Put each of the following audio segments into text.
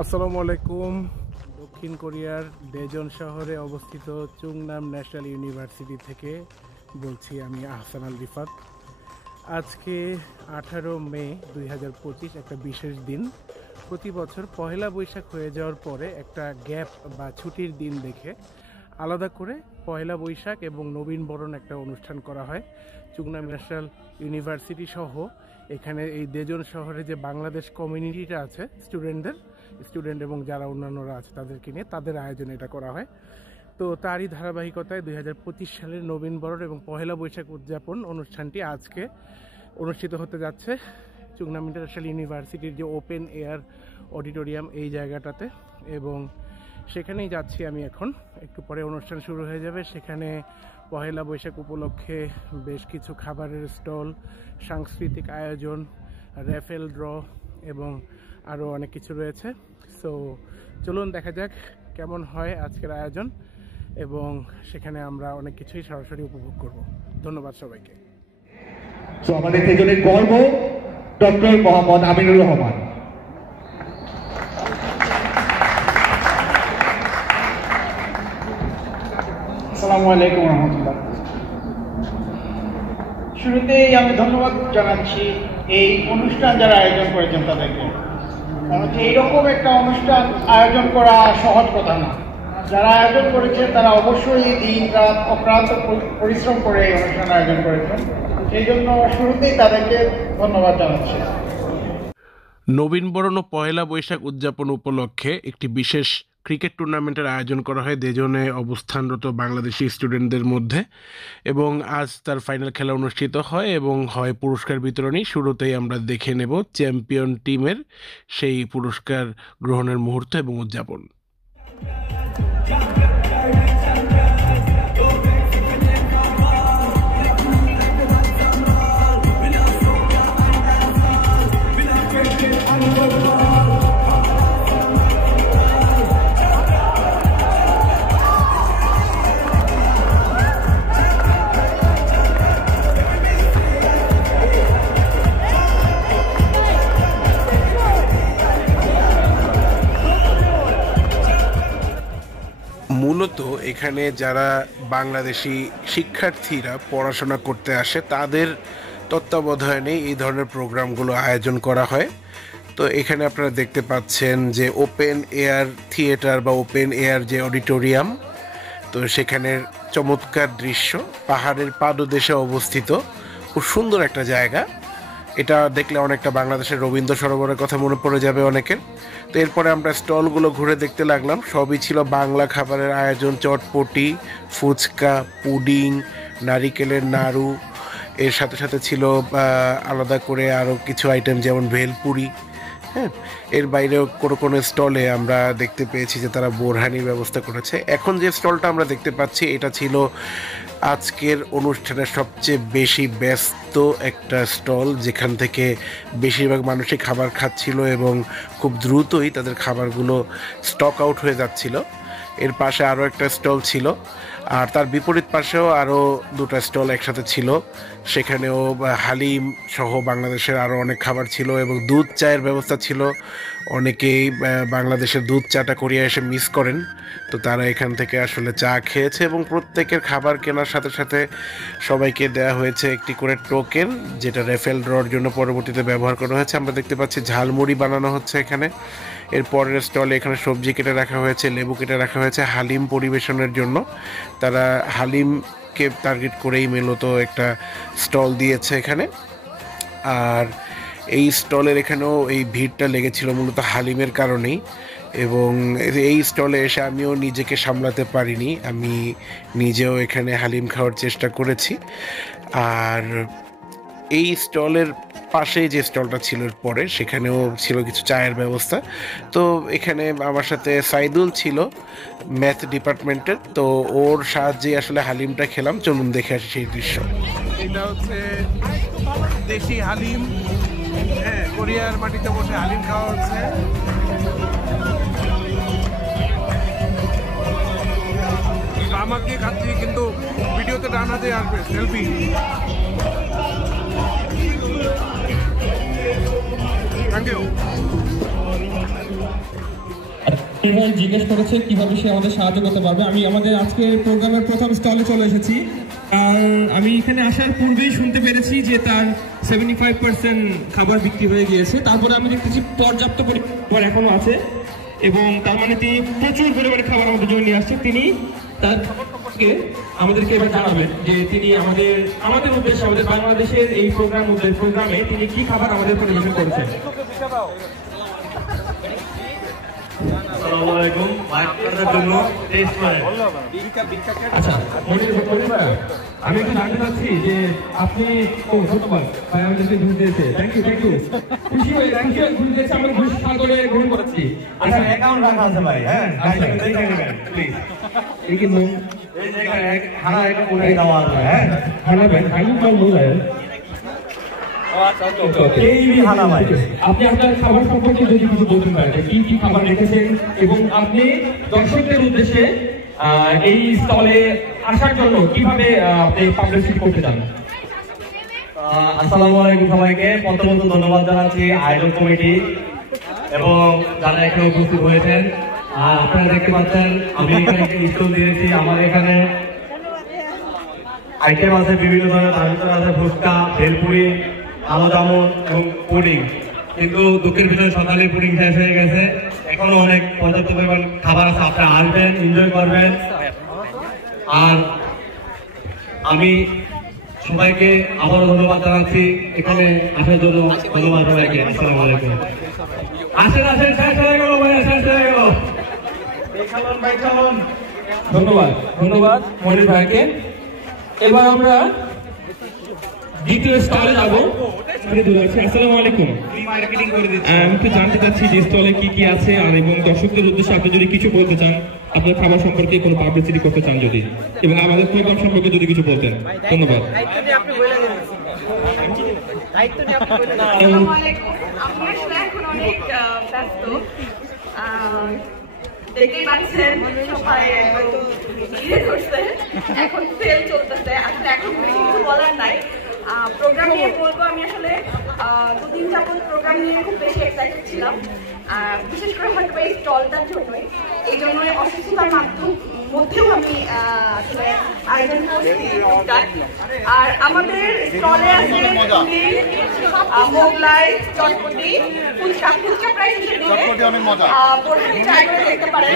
আসসালামু আলাইকুম। দক্ষিণ কোরিয়ার দেজন শহরে অবস্থিত চুংনাম ন্যাশনাল ইউনিভার্সিটি থেকে বলছি আমি আহসান আল রিফাত। আজকে 18 মে 2025 একটা বিশেষ দিন। প্রতি বছর পহেলা বৈশাখ হয়ে যাওয়ার পরে একটা গ্যাপ বা ছুটির দিন দেখে আলাদা করে পয়লা বৈশাখ এবং নবীন বরণ একটা অনুষ্ঠান করা হয়। চুংনাম ন্যাশনাল ইউনিভার্সিটি সহ এখানে এই দেজন শহরে যে বাংলাদেশ কমিউনিটিটা আছে স্টুডেন্ট এবং যারা অন্যান্যরা আছে তাদেরকে নিয়ে তাদের আয়োজনে এটা করা হয়। তো তারই ধারাবাহিকতায় 2025 সালের নবীন বরণ এবং পহেলা বৈশাখ উদযাপন অনুষ্ঠানটি আজকে অনুষ্ঠিত হতে যাচ্ছে চুংনাম ইন্টারন্যাশনাল ইউনিভার্সিটির যে ওপেন এয়ার অডিটোরিয়াম এই জায়গাটাতে, এবং সেখানেই যাচ্ছি আমি এখন। একটু পরে অনুষ্ঠান শুরু হয়ে যাবে। সেখানে পহেলা বৈশাখ উপলক্ষে বেশ কিছু খাবারের স্টল, সাংস্কৃতিক আয়োজন, র্যাফেল ড্র এবং আরও অনেক কিছু রয়েছে। সো চলুন দেখা যাক কেমন হয় আজকের আয়োজন, এবং সেখানে আমরা অনেক কিছুই সরাসরি উপভোগ করব। ধন্যবাদ সবাইকে। সো আমাদের সেজনের গর্ব ডক্টর মোহাম্মদ আমিনুর রহমান। আসসালামু আলাইকুম রহমতুল্লাহ। শুরুতেই আমি ধন্যবাদ জানাচ্ছি এই অনুষ্ঠান যারা আয়োজন করেছেন তাদেরকে। কারণ এইরকম একটা অনুষ্ঠান আয়োজন করা সহজ কথা না। যারা আয়োজন করেছে তারা অবশ্যই দিন রাত অক্লান্ত পরিশ্রম করে এই অনুষ্ঠান আয়োজন করেছেন। সেই জন্য শুরুতেই তাদেরকে ধন্যবাদ জানাচ্ছি। নবীন বরণ ও পহেলা বৈশাখ উদযাপন উপলক্ষে একটি বিশেষ ক্রিকেট টুর্নামেন্টের আয়োজন করা হয় দেজনে অবস্থানরত বাংলাদেশি স্টুডেন্টদের মধ্যে, এবং আজ তার ফাইনাল খেলা অনুষ্ঠিত হয় এবং হয় পুরস্কার বিতরণী। শুরুতেই আমরা দেখে নেব চ্যাম্পিয়ন টিমের সেই পুরস্কার গ্রহণের মুহূর্ত এবং উদযাপন। মূলত এখানে যারা বাংলাদেশি শিক্ষার্থীরা পড়াশোনা করতে আসে তাদের তত্ত্বাবধানে এই ধরনের প্রোগ্রামগুলো আয়োজন করা হয়। তো এখানে আপনারা দেখতে পাচ্ছেন যে ওপেন এয়ার থিয়েটার বা ওপেন এয়ার যে অডিটোরিয়াম, তো সেখানের চমৎকার দৃশ্য, পাহাড়ের পাদদেশে অবস্থিত খুব সুন্দর একটা জায়গা। এটা দেখলে অনেকটা বাংলাদেশের রবীন্দ্র সরোবরের কথা মনে পড়ে যাবে অনেকের। তো এরপরে আমরা স্টলগুলো ঘুরে দেখতে লাগলাম। সবই ছিল বাংলা খাবারের আয়োজন, চটপটি, ফুচকা, পুডিং, নারিকেলের নাড়ু, এর সাথে সাথে ছিল আলাদা করে আরও কিছু আইটেম যেমন ভেলপুরি। হ্যাঁ, এর বাইরেও কোনো স্টলে আমরা দেখতে পেয়েছি যে তারা বোরহানির ব্যবস্থা করেছে। এখন যে স্টলটা আমরা দেখতে পাচ্ছি এটা ছিল আজকের অনুষ্ঠানের সবচেয়ে বেশি ব্যস্ত একটা স্টল, যেখান থেকে বেশিরভাগ মানুষই খাবার খাচ্ছিল এবং খুব দ্রুতই তাদের খাবারগুলো স্টক আউট হয়ে যাচ্ছিল। এর পাশে আরও একটা স্টল ছিল, আর তার বিপরীত পাশেও আরও দুটো স্টল একসাথে ছিল। সেখানেও হালিম সহ বাংলাদেশের আরও অনেক খাবার ছিল এবং দুধ চায়ের ব্যবস্থা ছিল। অনেকেই বাংলাদেশের দুধ চাটা কোরিয়া এসে মিস করেন, তো তারা এখান থেকে আসলে চা খেয়েছে, এবং প্রত্যেকের খাবার কেনার সাথে সাথে সবাইকে দেওয়া হয়েছে একটি করে টোকেন, যেটা রেফেল ড্রর জন্য পরবর্তীতে ব্যবহার করা হয়েছে। আমরা দেখতে পাচ্ছি ঝালমুড়ি বানানো হচ্ছে এখানে। এর পরের স্টলে এখানে সবজি কেটে রাখা হয়েছে, লেবু কেটে রাখা হয়েছে হালিম পরিবেশনের জন্য। তারা হালিমকে টার্গেট করেই মূলত একটা স্টল দিয়েছে এখানে। আর এই স্টলের এখানেও এই ভিড়টা লেগেছিল মূলত হালিমের কারণেই, এবং এই স্টলে এসে আমিও নিজেকে সামলাতে পারিনি, আমি নিজেও এখানে হালিম খাওয়ার চেষ্টা করেছি। আর এই স্টলের পাশে যে স্টলটা ছিল পরে, সেখানেও ছিল কিছু চায়ের ব্যবস্থা। তো এখানে আমার সাথে সাইদুল ছিল ম্যাথ ডিপার্টমেন্টের, তো ওর সাহায্যে আসলে হালিমটা খেলাম। চলুন দেখে আসি সেই দৃশ্য। এটা হচ্ছে দেশি হালিম, হ্যাঁ, কোরিয়ার মাটিতে বসে হালিম খাওয়া হচ্ছে। আমাকে খাচ্ছি, কিন্তু ভিডিওতে ডানা দিয়ে আসবে সেলফি। Thank you. এবার জিজ্ঞেস করেছে কিভাবে সে আমাদের সাহায্য করতে পারবে। আমি আমাদের আজকের প্রোগ্রামের প্রথম স্টলে চলে এসেছি, আর আমি এখানে আসার পূর্বেই শুনতে পেরেছি যে তার 75% খাবার বিক্রি হয়ে গিয়েছে। তারপরে আমি দেখতেছি পর্যাপ্ত পরিমাণ এখনো আছে, এবং তার মানে তিনি প্রচুর পরিমাণে খাবার আমাদের জন্য নিয়ে আসছে। তিনি তার আমাদেরকে এবার জানাবেন যে তিনি আমাদের উদ্দেশ্যে, আমাদের বাংলাদেশের এই প্রোগ্রামে তিনি কি খাবার আমাদের পরিবেশন করেছেন। আচ্ছা, আমি একটু জানতে চাচ্ছি যে আপনি ধন্যবাদ ভাই আমাদেরকে ঘুষ দিয়েছে। থ্যাংক ইউ খুশি হয়ে ঘুষ দিয়েছে, আমরা ঘুষ সাগরে গ্রহণ করেছি। আচ্ছা, অ্যাকাউন্ট রাখা আছে ভাই, হ্যাঁ দেখে নেবেন প্লিজ। এই কি নাম এই জায়গায় খানা একটা করে দেওয়া আছে, হ্যাঁ খানা ভাই খালি কল বোঝায়। আপনি আপনার খাবার সম্পর্কে যদি কিছু বলতে পারেন, কি কি খাবার রেখেছেন, এবং আপনি দর্শকদের উদ্দেশ্যে এই স্টলে আসার জন্য কিভাবে আপনি পাবলিসিটি করতে চান। আসসালামু আলাইকুম সবাইকে। প্রথমত ধন্যবাদ জানাচ্ছি আয়োজন কমিটি এবং যারা এখানে উপস্থিত হয়েছেন। আর আপনারা দেখতে পাচ্ছেন আমি এখানে একটি স্টল দিয়েছি। আমার এখানে আইটেম আছে বিভিন্ন ধরনের, তার ভিতরে আছে ফুচকা, ভেলপুরি, আলু জামুন এবং পুডিং। কিন্তু দুঃখের বিষয়ে সকালে পুডিং শেষ হয়ে গেছে, এখনো অনেক পর্যাপ্ত পরিমাণ খাবার আছে। আপনারা আসবেন, এনজয় করবেন। আর আমি সবাইকে আবারও ধন্যবাদ জানাচ্ছি এখানে আসার জন্য। ধন্যবাদ সবাইকে। আসসালামু আলাইকুম। আসেন শেষ হয়ে গেল ভাই, শেষ হয়ে গেল। ধন্যবাদ মনির ভাইকে। এবার আমরা দ্বিতীয় স্টলে যাবো। আসসালামু আলাইকুম। আমি একটু জানতে চাচ্ছি যে স্টলে কি কি আছে, আর এবং দর্শকদের উদ্দেশ্যে আপনি যদি কিছু বলতে চান, আপনার খাবার সম্পর্কে কোনো পাবলিসিটি করতে চান যদি, এবং আমাদের প্রোগ্রাম সম্পর্কে যদি কিছু বলতেন। ধন্যবাদ। দেখতেই পাচ্ছেন সবাই হয়তো ধীরে করছে, এখন সেল চলতেছে। আসলে এখন কিছু বলার নাই। প্রোগ্রাম নিয়ে বলবো, আমি আসলে দুদিন যাবত প্রোগ্রাম নিয়ে খুব বেশি এক্সাইটেড ছিলাম, বিশেষ করে হয়তো এই স্টলটার জন্যই। এই জন্যই অসুস্থতার মধ্যেও আমি আসলে আয়োজন করছি। আর আমাদের স্টলে আছে মোগলাই, চটপটি, ফুচকা প্রায় শেষের দিকে বোরহানি ট্রাই করে দেখতে পারেন।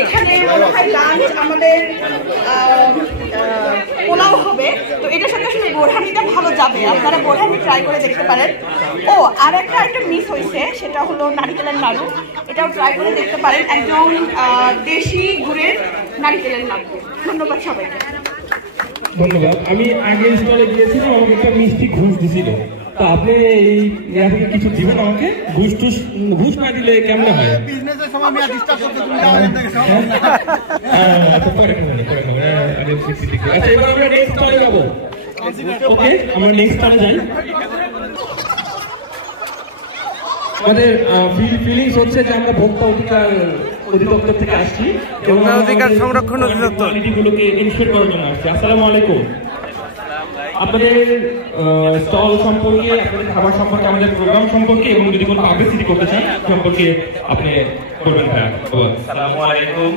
এখানে মনে হয় লাঞ্চ আমাদের পোলাও হবে, তো এটার সাথে আসলে বোরহানিটা ভালো যাবে। আপনারা বোরহানি ট্রাই করে দেখতে পারেন। ও আর একটা মিস হয়েছে, সেটা হলো নারিকেলের নাড়ু, এটাও ট্রাই করে দেখতে পারেন। একদম দেশি গুড়ের নারিকেলের নাড়ু। ধন্যবাদ সবাইকে। ধন্যবাদ। আমি আগে স্টলে গিয়েছিলাম, আমাকে একটা মিষ্টি ঘুষ দিছিল। তো আপনি এই থেকে কিছু দিবেন আমাকে? ঘুষ না দিলে কেমন হয়? আচ্ছা, এবার আমরা নেক্সট স্টলে যাবো। ওকে, আমরা নেক্সট স্টলে যাই। আমাদের ফিলিংস হচ্ছে যে আমরা ভোক্তা অধিদপ্তর থেকে আসছি, এবং অধিকার সংরক্ষণ অধিদপ্তরগুলোকে ইনশিওর করার জন্য আসছি। আসসালামু আলাইকুম। আপনাদের স্টল সম্পর্কে, আপনাদের খাবার সম্পর্কে, আমাদের প্রোগ্রাম সম্পর্কে, এবং যদি কোনো পাবলিসিটি করতে চান সম্পর্কে আপনি করবেন। আসসালামু আলাইকুম।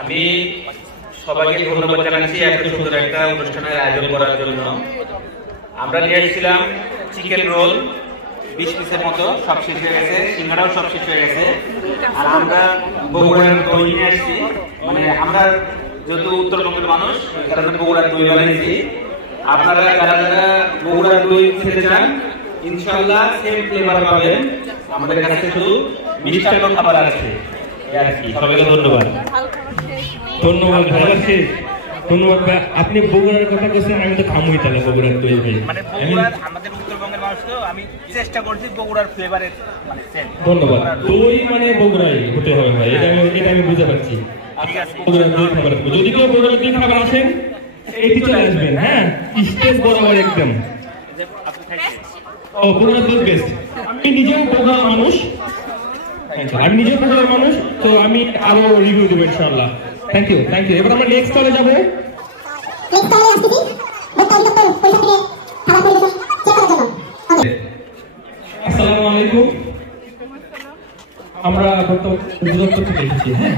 আমি সবাইকে ধন্যবাদ জানাচ্ছি এত সুন্দর একটা অনুষ্ঠানের আয়োজন করার জন্য। আমরা নিয়ে এসেছিলাম চিকেন রোল 20 পিসের মতো, সব শেষ হয়ে গেছে। সিঙ্গাড়াও সব শেষ হয়ে গেছে। আর আমরা বগুড়ার দই নিয়ে আসছি, মানে আমরা যেহেতু উত্তরবঙ্গের মানুষ, তারা বগুড়ার দই বানিয়েছি। আপনারা যারা যারা বগুড়ার দই খেতে চান, ইনশাআল্লাহ সেম ফ্লেভার পাবেন। আমাদের কাছে শুধু মিষ্টান্ন খাবার আছে। সবাইকে ধন্যবাদ। ধন্যবাদ ভাই। আপনি বগুড়ার কথা বলছেন, আমি তো খামুই তাহলে বগুড়ার দই ভাই। মানে বগুড়ার, আমাদের উত্তরবঙ্গের মানুষ, তো আমি চেষ্টা করছি বগুড়ার ফ্লেভারের মানে সেম। ধন্যবাদ। দই মানে বগুড়াই হতে হবে ভাই, এটা আমি বুঝতে পারছি। ঠিক আছে, বগুড়ার দই খাবার, যদি কেউ বগুড়ার দই খাবার আসেন এইটি চলে আসবেন। হ্যাঁ, স্টেজ বরাবর একদম। ও, বগুড়ার দই বেস্ট। আমি নিজেও বগুড়ার মানুষ, তো আমি আরো রিভিউ দেবো ইনশাআল্লাহ। Thank you. এবার আমরা নেক্সট স্টলে যাবো। আসসালামু আলাইকুম। আমরা অধিদপ্তর থেকে এসেছি। হ্যাঁ,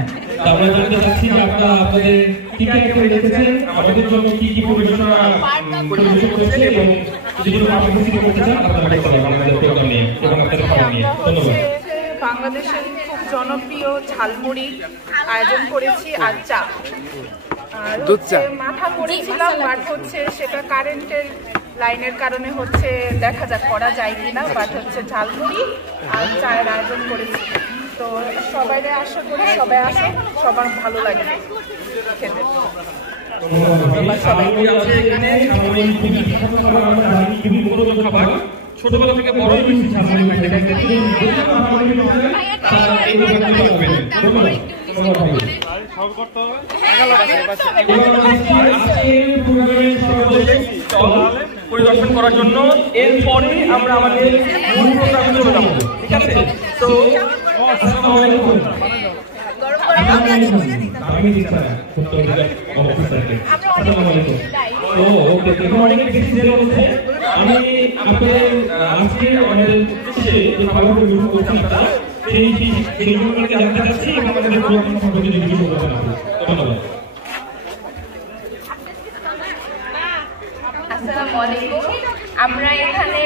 আমরা জানতে চাচ্ছি যে আপনারা আপনাদের কি কি আইটেম রেখেছেন, আমাদের জন্য কি কি পরিবেশনা পরিবেশন করেছে এবং যদি কোনো পার্টিসিপেট করতে চান আপনারা করতে পারেন আমাদের প্রোগ্রাম নিয়ে এবং আপনাদের খাবার নিয়ে। ধন্যবাদ। বাংলাদেশের খুব জনপ্রিয় ঝালমুড়ি আয়োজন করেছি আর চা। আর মাথা করেছিলাম, বাট হচ্ছে সেটা কারেন্টের লাইনের কারণে হচ্ছে দেখা যাক করা যায় কিনা, বাট হচ্ছে ঝালমুড়ি আর চায়ের আয়োজন করেছি। তো সবাই আশা করি সবাই আসে, সবার ভালো লাগবে খেতে। ছোটবেলা থেকে বড় পরিদর্শন করার জন্য এরপরে আমরা আমাদের মূল প্রোগ্রামে চলে যাবো। ঠিক আছে, তো আমি আপনাদের আজকে আমাদের জানতে চাচ্ছি এবং আমাদের ধন্যবাদ। আসসালামু আলাইকুম। আমরা এখানে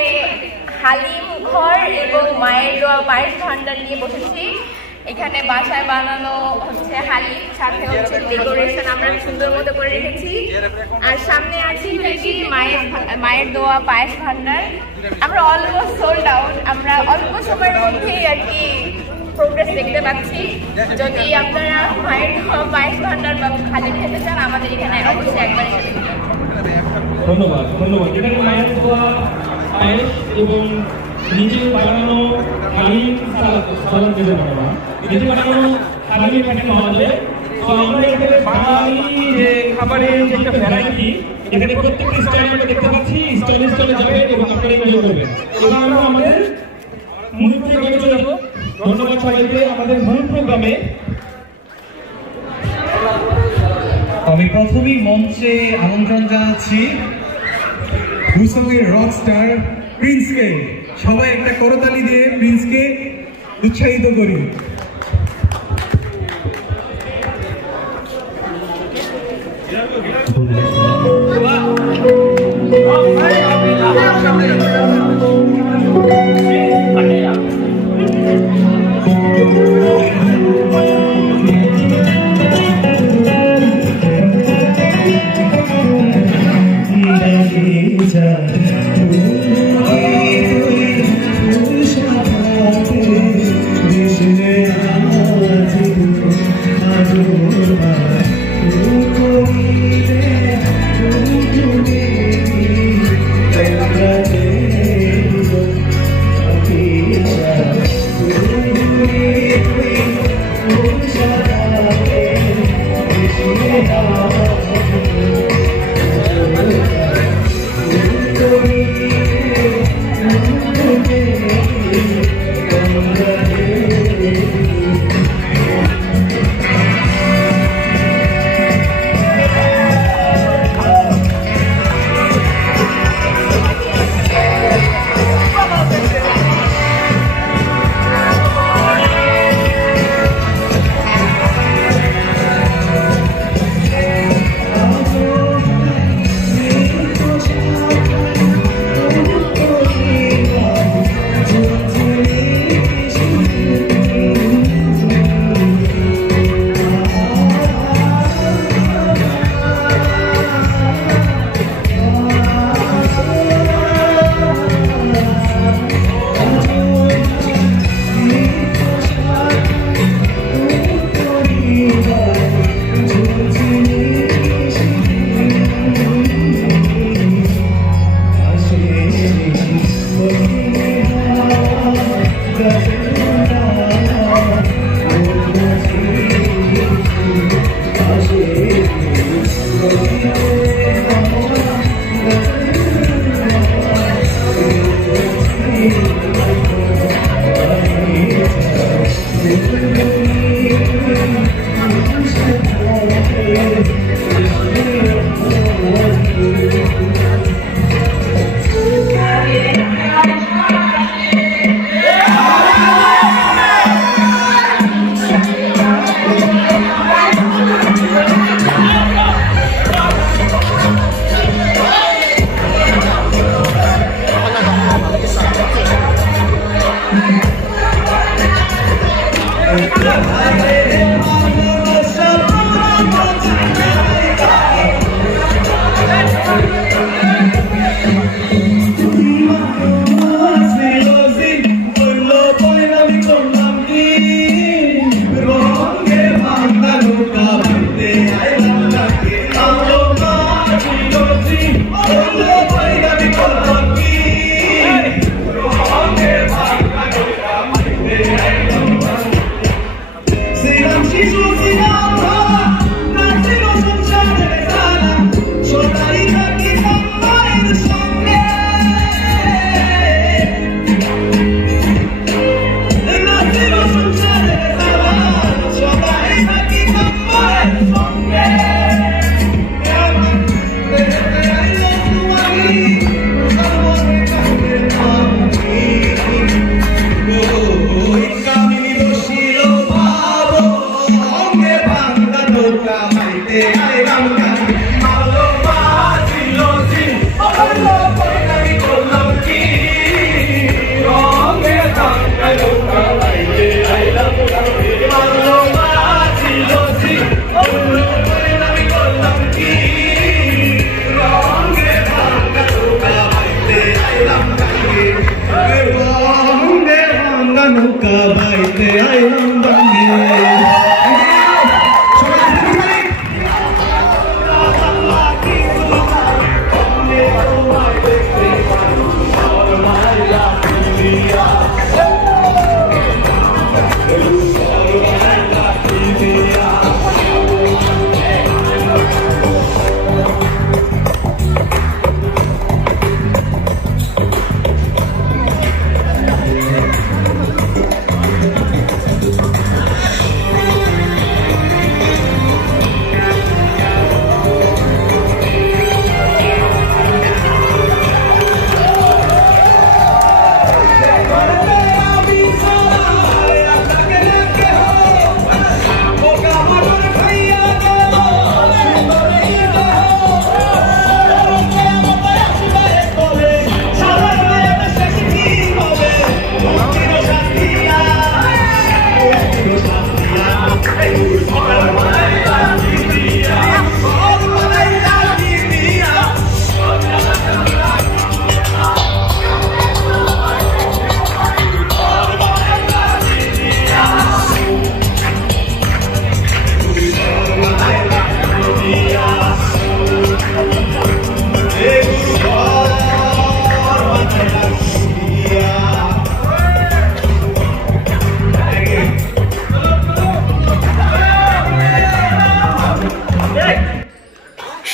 হালিম ঘর এবং মায়ের দোয়া পায়েস ভান্ডার নিয়ে বসেছি। এখানে বাসায় বানানো হচ্ছে হালিম, সাথে হচ্ছে ডেকোরেশন আমরা সুন্দর মতো করে রেখেছি। আর সামনে আছি হচ্ছে মায়ের দোয়া পায়েস ভান্ডার। আমরা অলমোস্ট সোল্ড আউট, আমরা অল্প সময়ের মধ্যেই আর কি প্রোগ্রেস দেখতে পাচ্ছি। যদি আপনারা মায়ের দোয়া পায়েস ভান্ডার বা হালিম খেতে চান আমাদের এখানে অবশ্যই একবার এসে দেখতে পাবেন। ধন্যবাদ ধন্যবাদ। এখানে মায়ের দোয়া পায়েস এবং নিজে বানানো হালিম সালাদ দিয়ে বানানো, নিজে বানানো হালিমের প্যাকেট পাওয়া যায়। তো আমরা এখানে বাঙালি যে খাবারের যে একটা ভ্যারাইটি, এখানে প্রত্যেকটা স্টাইল আমরা দেখতে পাচ্ছি। স্টাইলে যাবেন এবং আপনারা এনজয় করবেন। এবার আমরা আমাদের মূল প্রোগ্রামে চলে যাবো। ধন্যবাদ সবাইকে। আমাদের মূল প্রোগ্রামে আমি প্রথমেই মঞ্চে আমন্ত্রণ জানাচ্ছি গুলশানের রকস্টার প্রিন্সকে। সবাই একটা করতালি দিয়ে প্রিন্সকে উৎসাহিত করি।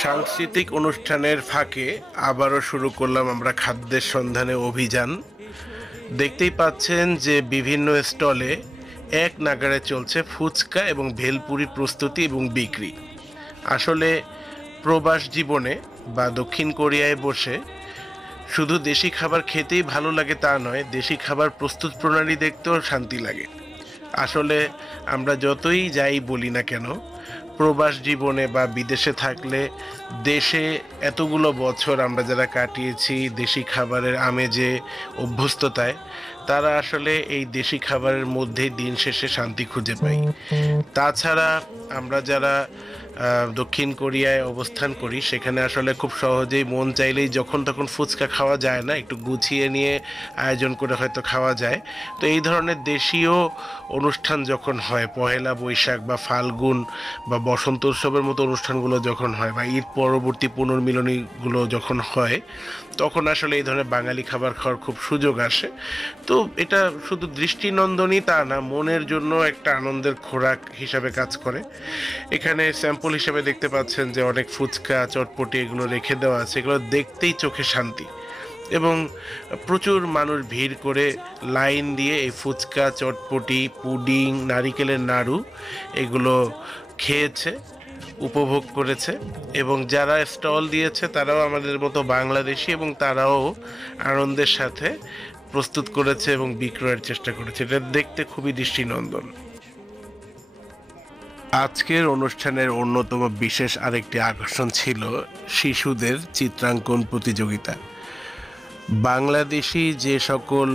সাংস্কৃতিক অনুষ্ঠানের ফাঁকে আবারও শুরু করলাম আমরা খাদ্যের সন্ধানে অভিযান। দেখতেই পাচ্ছেন যে বিভিন্ন স্টলে এক নাগাড়ে চলছে ফুচকা এবং ভেলপুরি প্রস্তুতি এবং বিক্রি। আসলে প্রবাস জীবনে বা দক্ষিণ কোরিয়ায় বসে শুধু দেশি খাবার খেতেই ভালো লাগে তা নয়, দেশি খাবার প্রস্তুত প্রণালী দেখতেও শান্তি লাগে। আসলে আমরা যতই যাই বলি না কেন, প্রবাস জীবনে বা বিদেশে থাকলে দেশে এতগুলো বছর আমরা যারা কাটিয়েছি দেশি খাবারের আমেজে অভ্যস্ততায়, তারা আসলে এই দেশি খাবারের মধ্যে দিন শেষে শান্তি খুঁজে পাই। তাছাড়া আমরা যারা দক্ষিণ কোরিয়ায় অবস্থান করি সেখানে আসলে খুব সহজেই মন চাইলেই যখন তখন ফুচকা খাওয়া যায় না, একটু গুছিয়ে নিয়ে আয়োজন করে হয়তো খাওয়া যায়। তো এই ধরনের দেশীয় অনুষ্ঠান যখন হয়, পহেলা বৈশাখ বা ফাল্গুন বা বসন্ত উৎসবের মতো অনুষ্ঠানগুলো যখন হয় বা ঈদ পরবর্তী পুনর্মিলনীগুলো যখন হয়, তখন আসলে এই ধরনের বাঙালি খাবার খাওয়ার খুব সুযোগ আসে। তো এটা শুধু দৃষ্টিনন্দনই তা না, মনের জন্য একটা আনন্দের খোরাক হিসাবে কাজ করে। এখানে স্যাম্পল হিসেবে দেখতে পাচ্ছেন যে অনেক ফুচকা চটপটি এগুলো রেখে দেওয়া আছে, এগুলো দেখতেই চোখে শান্তি। এবং প্রচুর মানুষ ভিড় করে লাইন দিয়ে এই ফুচকা চটপটি পুডিং নারিকেলের নাড়ু এগুলো খেয়েছে, উপভোগ করেছে। এবং যারা স্টল দিয়েছে তারাও আমাদের মতো বাংলাদেশি এবং তারাও আনন্দের সাথে প্রস্তুত করেছে এবং বিক্রয়ের চেষ্টা করেছে। এটা দেখতে খুবই দৃষ্টিনন্দন। আজকের অনুষ্ঠানের অন্যতম বিশেষ আরেকটি আকর্ষণ ছিল শিশুদের চিত্রাঙ্কন প্রতিযোগিতা। বাংলাদেশি যে সকল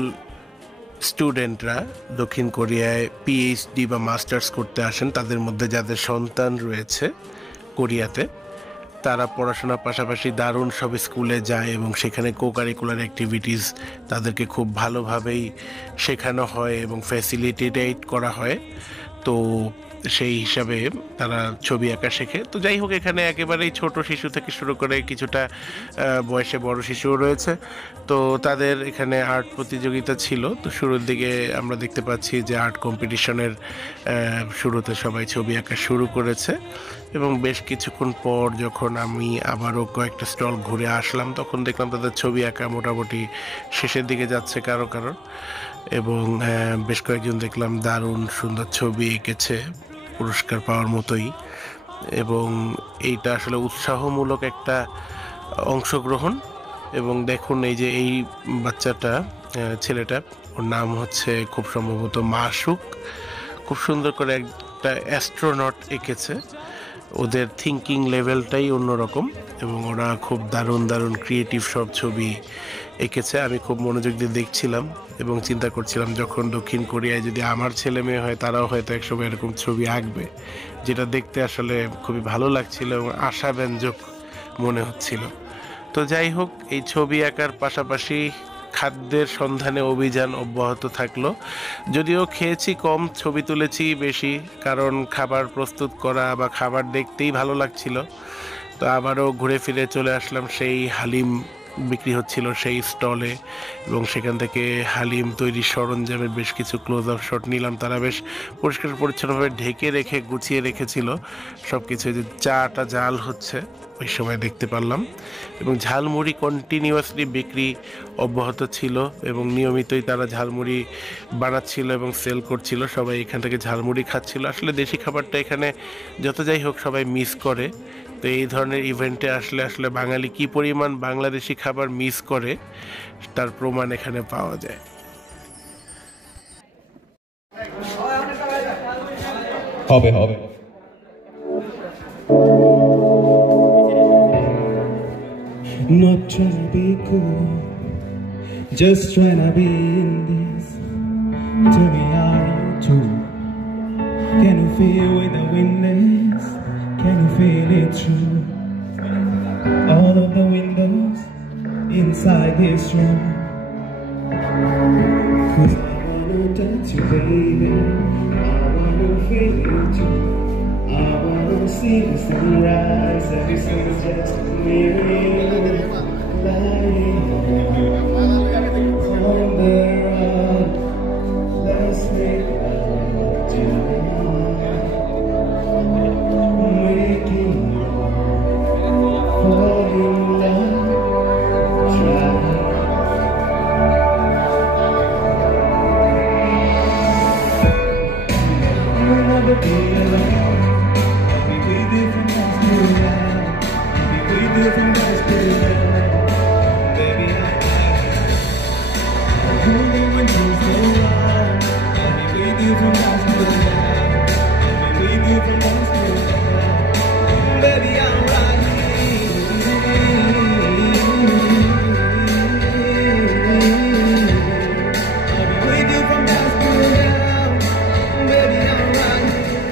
স্টুডেন্টরা দক্ষিণ কোরিয়ায় পিএইচডি বা মাস্টার্স করতে আসেন, তাদের মধ্যে যাদের সন্তান রয়েছে কোরিয়াতে, তারা পড়াশোনার পাশাপাশি দারুণ সব স্কুলে যায় এবং সেখানে কো কারিকুলার অ্যাক্টিভিটিস তাদেরকে খুব ভালোভাবেই শেখানো হয় এবং ফ্যাসিলিটেট করা হয়। তো সেই হিসাবে তারা ছবি আঁকা শেখে। তো যাই হোক, এখানে একেবারেই ছোট শিশু থেকে শুরু করে কিছুটা বয়সে বড় শিশুও রয়েছে। তো তাদের এখানে আর্ট প্রতিযোগিতা ছিল। তো শুরুর দিকে আমরা দেখতে পাচ্ছি যে আর্ট কম্পিটিশনের শুরুতে সবাই ছবি আঁকা শুরু করেছে এবং বেশ কিছুক্ষণ পর যখন আমি আবারও কয়েকটা স্টল ঘুরে আসলাম, তখন দেখলাম তাদের ছবি আঁকা মোটামুটি শেষের দিকে যাচ্ছে কারো কারো, এবং বেশ কয়েকজন দেখলাম দারুণ সুন্দর ছবি এঁকেছে, পুরস্কার পাওয়ার মতোই। এবং এইটা আসলে উৎসাহমূলক একটা অংশগ্রহণ। এবং দেখুন এই যে এই বাচ্চাটা, ছেলেটা, ওর নাম হচ্ছে খুব সম্ভবত মাসুক, খুব সুন্দর করে একটা অ্যাস্ট্রোনট এঁকেছে। ওদের থিঙ্কিং লেভেলটাই অন্যরকম এবং ওরা খুব দারুণ দারুণ ক্রিয়েটিভ সব ছবি এঁকেছে। আমি খুব মনোযোগ দিয়ে দেখছিলাম এবং চিন্তা করছিলাম যখন দক্ষিণ কোরিয়ায় যদি আমার ছেলে মেয়ে হয় তারাও হয়তো একসময় এরকম ছবি আঁকবে, যেটা দেখতে আসলে খুবই ভালো লাগছিল এবং আশাব্যঞ্জক মনে হচ্ছিল। তো যাই হোক, এই ছবি আঁকার পাশাপাশি খাদ্যের সন্ধানে অভিযান অব্যাহত থাকলো। যদিও খেয়েছি কম, ছবি তুলেছি বেশি, কারণ খাবার প্রস্তুত করা বা খাবার দেখতেই ভালো লাগছিল। তো আবারও ঘুরে ফিরে চলে আসলাম সেই হালিম বিক্রি হচ্ছিল সেই স্টলে, এবং সেখান থেকে হালিম তৈরির সরঞ্জামের বেশ কিছু ক্লোজ আপ শট নিলাম। তারা বেশ পরিষ্কার পরিচ্ছন্নভাবে ঢেকে রেখে গুছিয়ে রেখেছিল সব কিছু। যে চাটা জাল হচ্ছে ওই সময় দেখতে পারলাম, এবং ঝালমুড়ি কন্টিনিউয়াসলি বিক্রি অব্যাহত ছিল এবং নিয়মিতই তারা ঝালমুড়ি বানাচ্ছিল এবং সেল করছিল। সবাই এখান থেকে ঝালমুড়ি খাচ্ছিল। আসলে দেশি খাবারটা এখানে যত যাই হোক সবাই মিস করে। তো এই ধরনের ইভেন্টে আসলে আসলে বাঙালি কী পরিমাণ বাংলাদেশি খাবার মিস করে তার প্রমাণ এখানে পাওয়া যায়। হবে হবে। Not trying to be cool, just trying to be in this. Tell me how you do. Can you feel where the wind is? Can you feel it through all of the windows inside this room? 'Cause I wanna touch you, baby. I wanna feel you too. I wanna see the sunrise. Everything's just me and you, lying on the road. Let's make love tonight. Making love, falling in love, trying. We'll never be alone. We live from us to now. We live from us to now. Baby, I'm holding when you so wild. We live from us to now. We live from us to now. Baby, I'm right here. We live from us to now. Baby, I'm right here.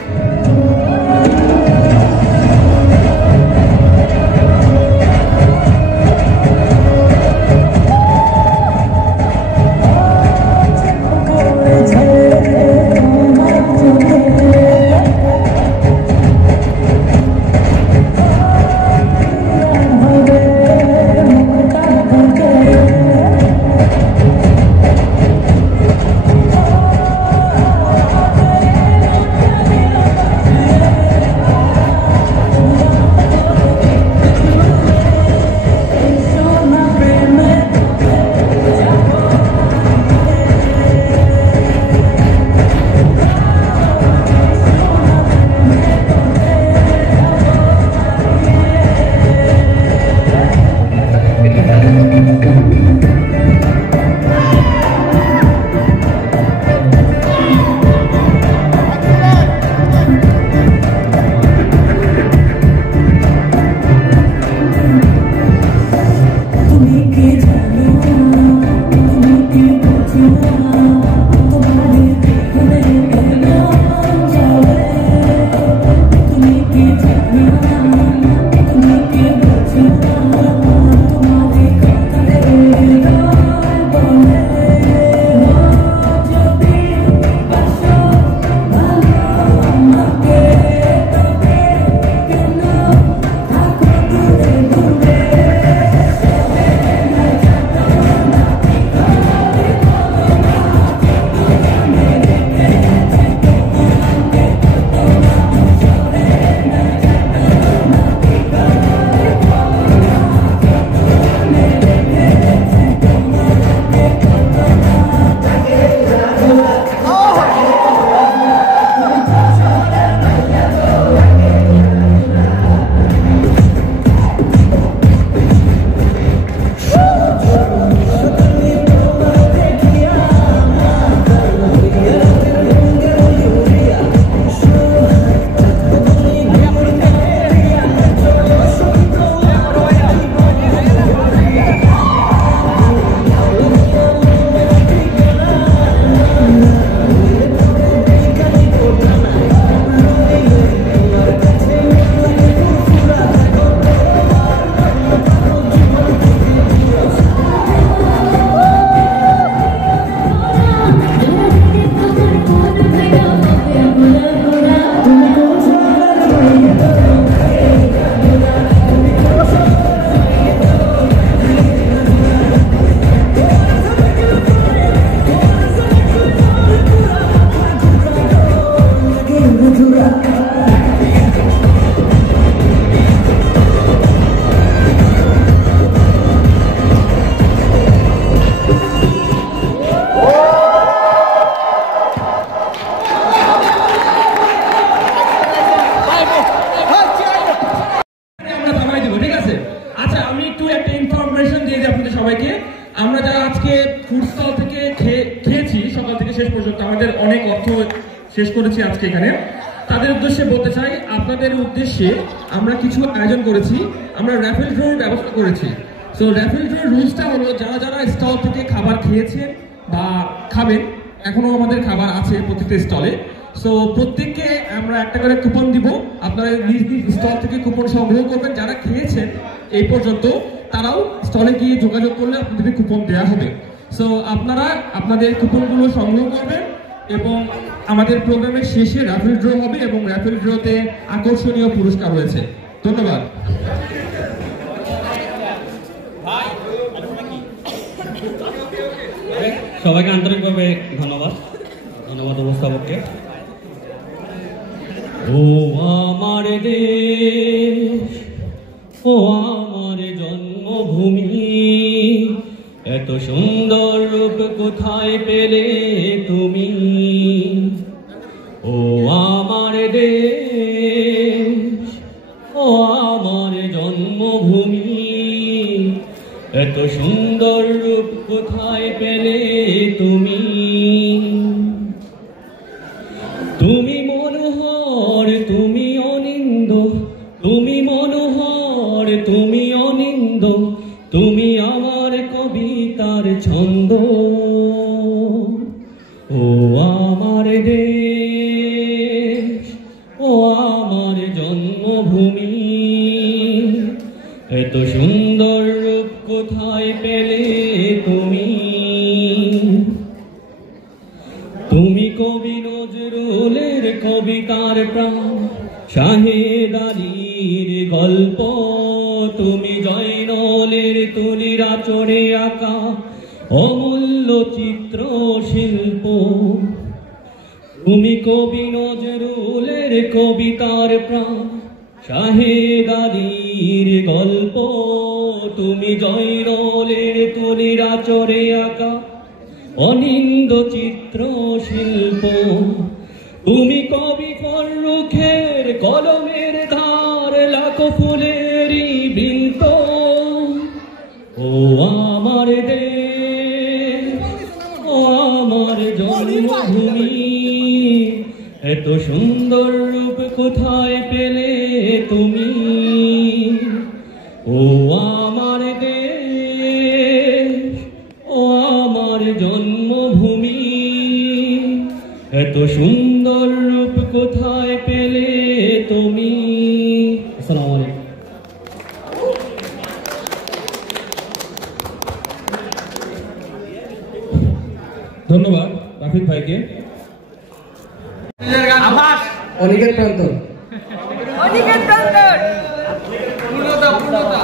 শেষ করেছি আজকে এখানে। তাদের উদ্দেশ্যে বলতে চাই, আপনাদের উদ্দেশ্যে আমরা কিছু আয়োজন করেছি। আমরা র্যাফেল ড্রর ব্যবস্থা করেছি। সো র্যাফেল ড্রর রুলসটা হলো, যারা যারা স্টল থেকে খাবার খেয়েছেন বা খাবেন, এখনো আমাদের খাবার আছে প্রত্যেকটা স্টলে। সো প্রত্যেককে আমরা একটা করে কুপন দিব। আপনারা নিজ নিজ স্টল থেকে কুপন সংগ্রহ করবেন। যারা খেয়েছেন এই পর্যন্ত তারাও স্টলে গিয়ে যোগাযোগ করলে আপনাদেরকে কুপন দেওয়া হবে। সো আপনারা আপনাদের কুপনগুলো সংগ্রহ করবেন এবং আমাদের প্রোগ্রামের শেষে র্যাফেল ড্র হবে এবং র্যাফেল ড্রতে আকর্ষণীয় পুরস্কার রয়েছে। ধন্যবাদ। সবাইকে আন্তরিকভাবে ধন্যবাদ উপস্থাপককে। ও আমার দেশ, ও আমার জন্মভূমি, এত সুন্দর রূপ কোথায় পেলে তুমি? ও আমার দেশ, ও আমার জন্মভূমি, এত সুন্দর রূপ কোথায় পেলে তুমি? তুমি মনোহর, তুমি অনিন্দ, তুমি মনোহর, তুমি অনিন্দ, তুমি আমার কবিতার ছন্দ। ও আমার দেশ, ও আমার জন্মভূমি, এত সুন্দর রূপ কোথায় পেলে তুমি? তুমি কবি নজরুলের কবিতার প্রাণ, শাহেদ আলীর গল্প, তুমি জয়নলের তুলির আঁচড়ে আঁকা অমূল্য চিত্র শিল্প। তুমি কবি নজরুলের কবিতার প্রাণ, শাহেদ আলীর গল্প, তুমি জয়নলের তুলির আঁচড়ে আঁকা অনিন্দ চিত্র শিল্প। তুমি কবি ফররুখের কলমের ধার, লাখো ফুলেরই বৃন্ত। ও আমার দেশ, ও আমার জন্মভূমি, এত সুন্দর রূপ কোথায় পেলে তুমি? ও আমার দেশ, ও আমার জন্মভূমি, এত সুন্দর রূপ কোথায় পেলে তুমি? আসসালামু আলাইকুম। ধন্যবাদ রাফিদ ভাইকে। অনিকেত প্রান্তর, অনিকেত প্রান্তর, পূর্ণতা পূর্ণতা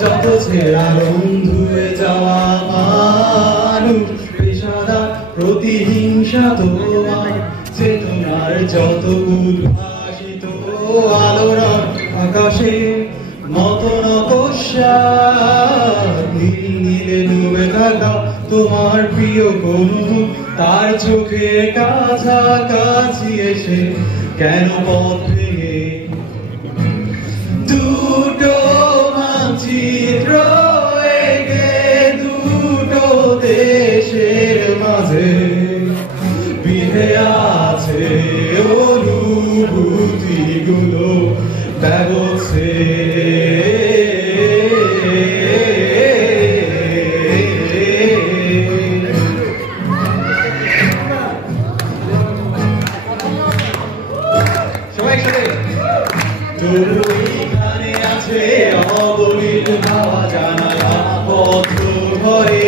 যত ছেড়া ধুয়ে যাওয়া মানুষ, পেশাদার প্রতিহিংসা তোমার চেতনার যত উদ্ভাসিত আলোড়ন, আকাশে মতো নকশা নীল নীলে ডুবে থাকা তোমার প্রিয় কোন তার চোখে কাছাকাছি এসে কেন পথ ভেঙে দুটো মানচিত্র এঁকে দুটো দেশের মাঝে বিধে আছে অনুভূতিগুলো ব্যবছে। এখানে আছে অবনীত হাওয়া, জানালা পত্র ঘরে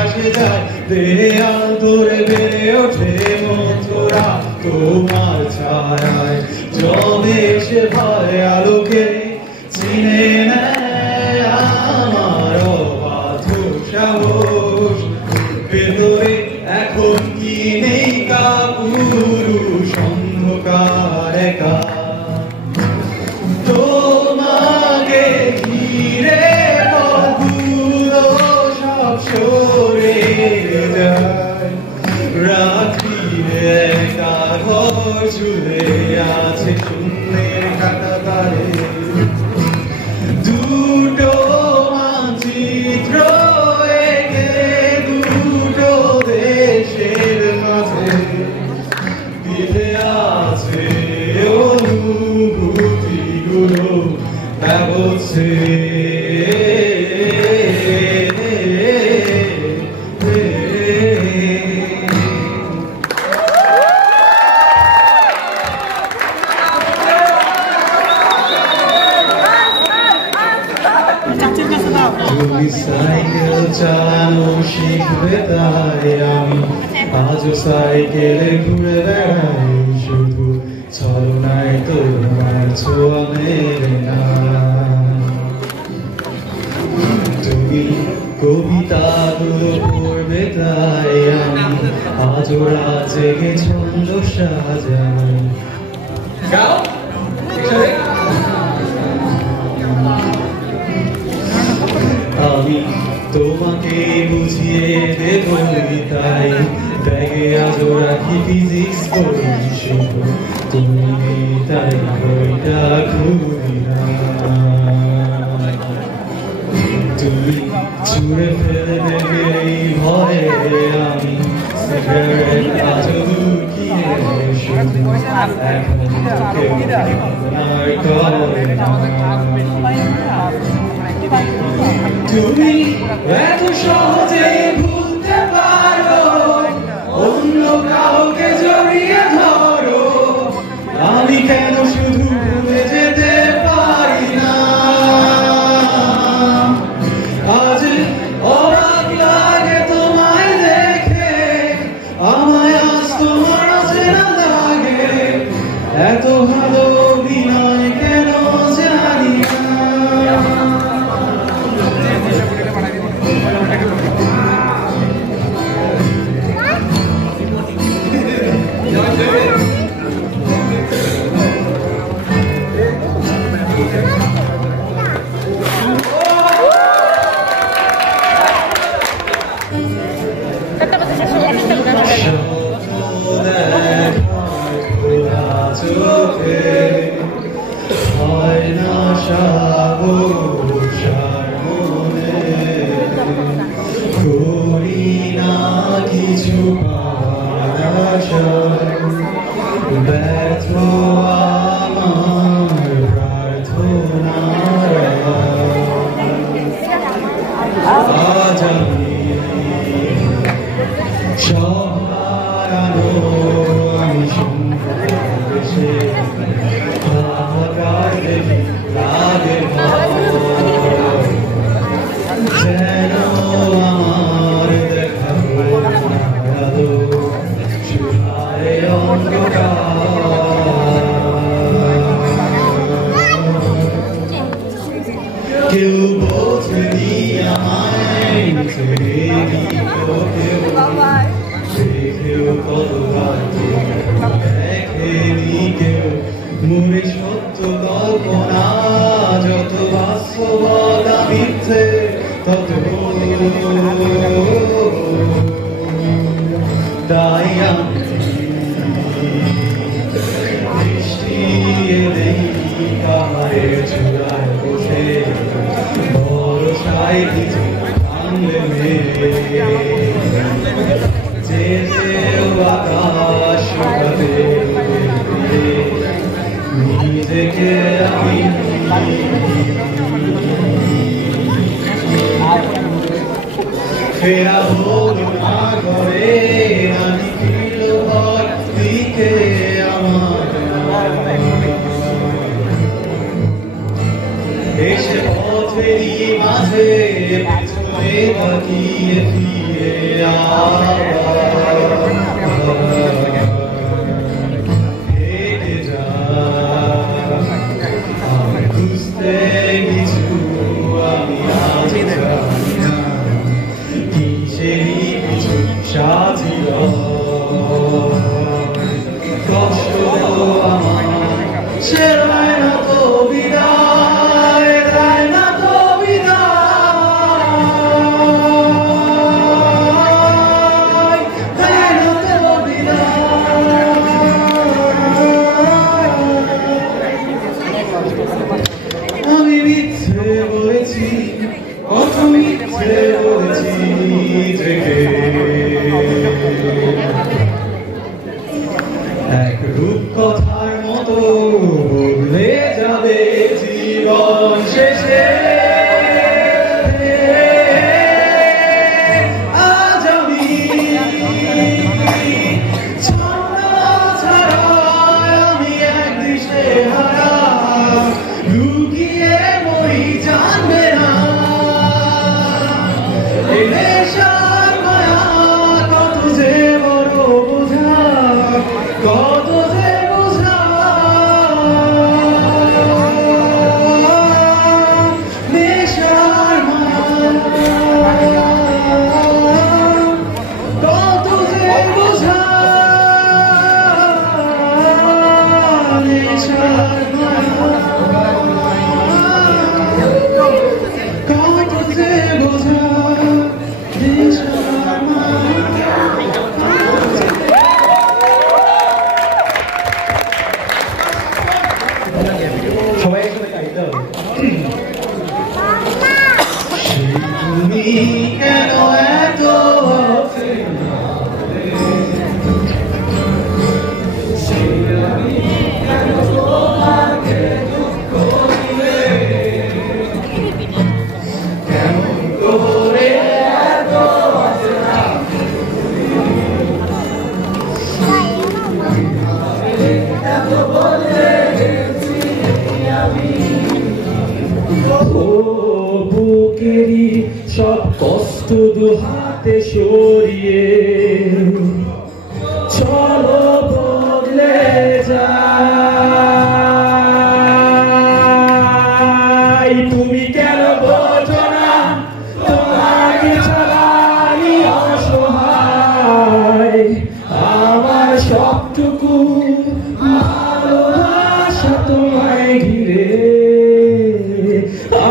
আসে যায়, দেয়াল ধরে বেড়ে ওঠে মথুরা তোমার ছায়ায়, জমে সে ভয় আলোকে চিনে নেয় আমার অবাধ সাহস। ভেতরে এখন কি নেই কাপুরুষ অন্ধকার একা, তোমাকে ঘিরে বগুলো সব সরে যায়, রাত্রিরে একা ঘর জুড়ে আছে শূন্যের কাটা তারে দুটো মানচিত্র এঁকে দুটো দেশের মাঝে বিধে আছে অনুভূতিগুলো ব্যবচ্ছে তুমি সাইকেল চালানো শিখবে তাই আমি আজও সাইকেলে ঘুরে বেড়াই শুধু ছলনায় তোমার ছোঁয়া মেলে না তুমি কবিতাগুলো পড়বে তাই আমি আজও রাত জেগে ছন্দ সাজাই আমি তোমাকে বুঝিয়ে দেব তাই ব্যাগে আজও রাখি ফিজিক্স বই শুধু তুমি নেই তাই বইটা খুবই না তুমি ছুঁড়ে ফেলে দেবে এই ভয়ে আমি সিগারেট আজও লুকিয়ে শুধু এখন কেউ আর করে না তুমি এত সহজে ভুলতে পারো অন্য কাউকে জড়িয়ে ধরো আমি কেন শুধু ভুলে যেতে পারি না আজ অবাক লাগে তোমায় দেখে আমায় আজ তোমার চেনা লাগে এত ভালো অভিনয় কেন জানি না কথার মতো বদলে যাবে জীবন শেষে আজ আমি ছাড়া আমি এক দিশে হারা লুকিয়ে মই জানবে না এই নেশার মায়া কত যে বড় বোঝা কত যে বোঝা নেশার মায়া কত যে বোঝা নেশার কত যে বোঝা নেশার সবাই একসাথে গাইতে হবে তুমি কেন এত বুকেরই সব কষ্ট দু হাতে সরিয়ে চলো বদলে যাই তুমি কেন বোঝো না তোমাকে ছাড়া আমি অসহায় আমার সবটুকু ভালোবাসা তোমায় ঘিরে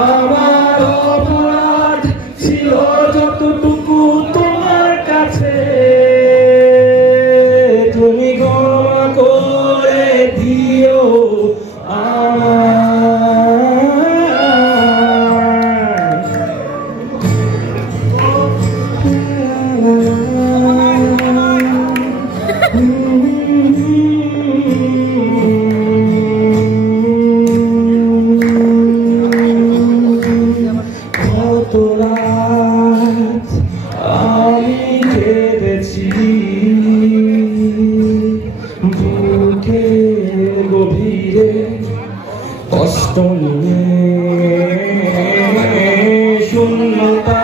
আমার অপরাধ ছিল যতটুকু তোমার কাছে তুমি ক্ষমা করে দিও কত রাত আমি কেঁদেছি বুকের গভীরে কষ্ট নিয়ে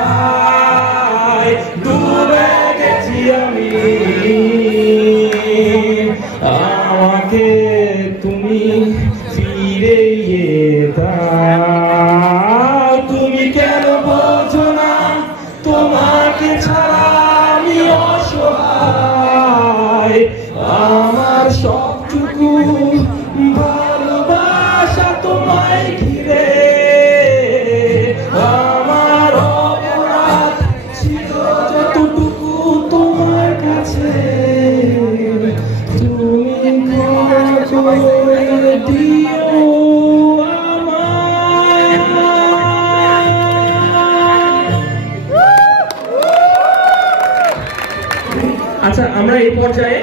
শূন্যতায় ডুবে গেছি আমি আমাকে তুমি ফিরে দাও তুমি কেন বোঝো না তোমাকে ছাড়া আমি অসহায় আমার সবটুকু ভালোবাসা তোমায় ঘিরে আমার অপরাধ ছিল যতটুকু তোমার কাছে তুমি ক্ষমা করে দিও আচ্ছা আমরা এই পর্যায়ে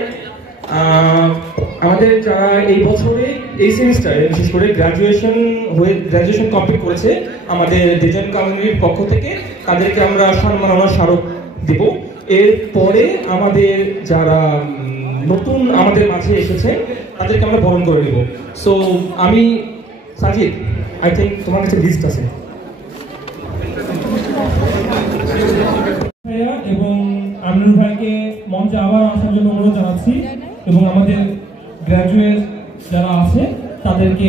আমাদের যারা এই বছরে এই সেমিস্টারে বিশেষ করে গ্রাজুয়েশন কমপ্লিট করেছে আমাদের ডিজাইন কমিউনিটির পক্ষ থেকে তাদেরকে আমরা সম্মাননা স্মারক দেব। এরপরে আমাদের যারা নতুন আমাদের মাঝে এসেছে তাদেরকে আমরা বরণ করে নেব। সো আমি সাজিদ, আই থিঙ্ক তোমার কাছে লিস্ট আছে। এবং আমিনুল ভাইকে মঞ্চে আবার আসার জন্য অনুরোধ জানাচ্ছি এবং আমাদের গ্র্যাজুয়েট যারা আছে তাদেরকে